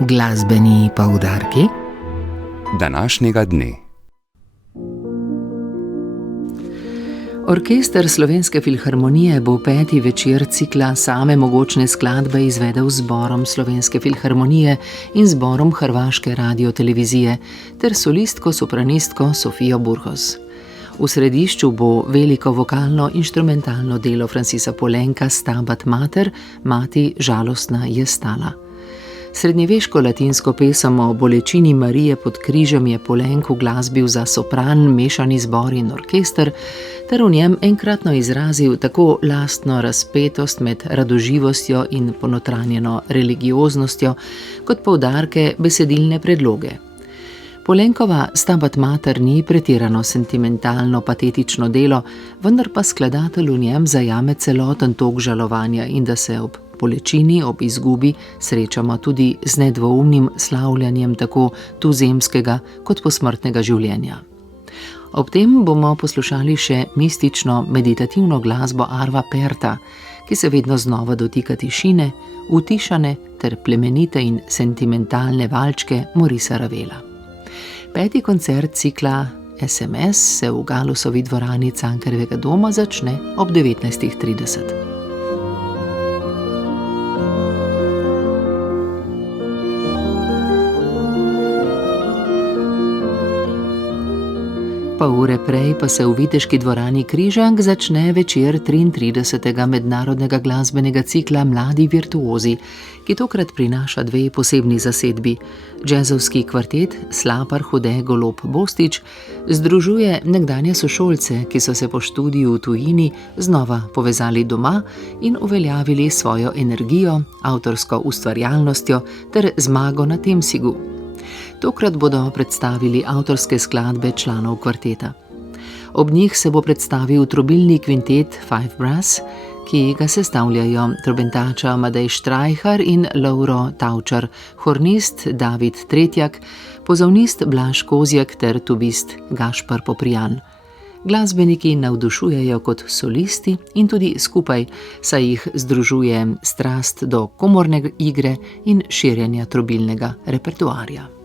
Glasbeni poudarki današnjega dne. Orkester Slovenske filharmonije bo 5. večer cikla Same mogočne skladbe izvedel z zborom Slovenske filharmonije in zborom Hrvaške radiotelevizije ter solistko-sopranistko Sofijo Burgos. V središču bo veliko vokalno-inštrumentalno delo Francisa Poulenca Stabat Mater, Mati žalostna je stala. Srednjeveško latinsko pesem o bolečini Marije pod križem je Poulenc uglasbil za sopran, mešani zbor in orkester, ter v njem enkratno izrazil tako lastno razpetost med radoživostjo in ponotranjeno religioznostjo, kot poudarke besedilne predloge. Poulencova Stabat Mater ni pretirano sentimentalno patetično delo, vendar pa skladatelj v njem zajame celoten tok žalovanja in da se ob bolečini, ob izgubi srečamo tudi z nedvoumnim slavljanjem tako tuzemskega kot posmrtnega življenja. Ob tem bomo poslušali še mistično meditativno glasbo Arva Perta, ki se vedno znova dotika tišine, utišane ter plemenite in sentimentalne valčke Maurice Ravela. 5. koncert cikla SMS se v Galusovi dvorani Cankarjevega doma začne ob 19:30. Pol ure prej pa se v viteški dvorani Križank začne večer 33. mednarodnega glasbenega cikla Mladi virtuozi, ki tokrat prinaša 2 posebni zasedbi. Džezovski kvartet Slapar Hude Golob Bostič združuje nekdanje sošolce, ki so se po študiju v tujini znova povezali doma in uveljavili svojo energijo, avtorsko ustvarjalnostjo ter zmago na Temsigu. Tokrat bodo predstavili avtorske skladbe članov kvarteta. Ob njih se bo predstavil trobilni kvintet Five Brass, ki ga sestavljajo trobentača Amadej Štrajhar in Lovro Tavčar, hornist David Tretjak, pozavnist Blaž Kozjak ter tubist Gašper Poprijan. Glasbeniki navdušujejo kot solisti in tudi skupaj, saj jih združuje strast do komorne igre in širjenja trobilnega repertoarja.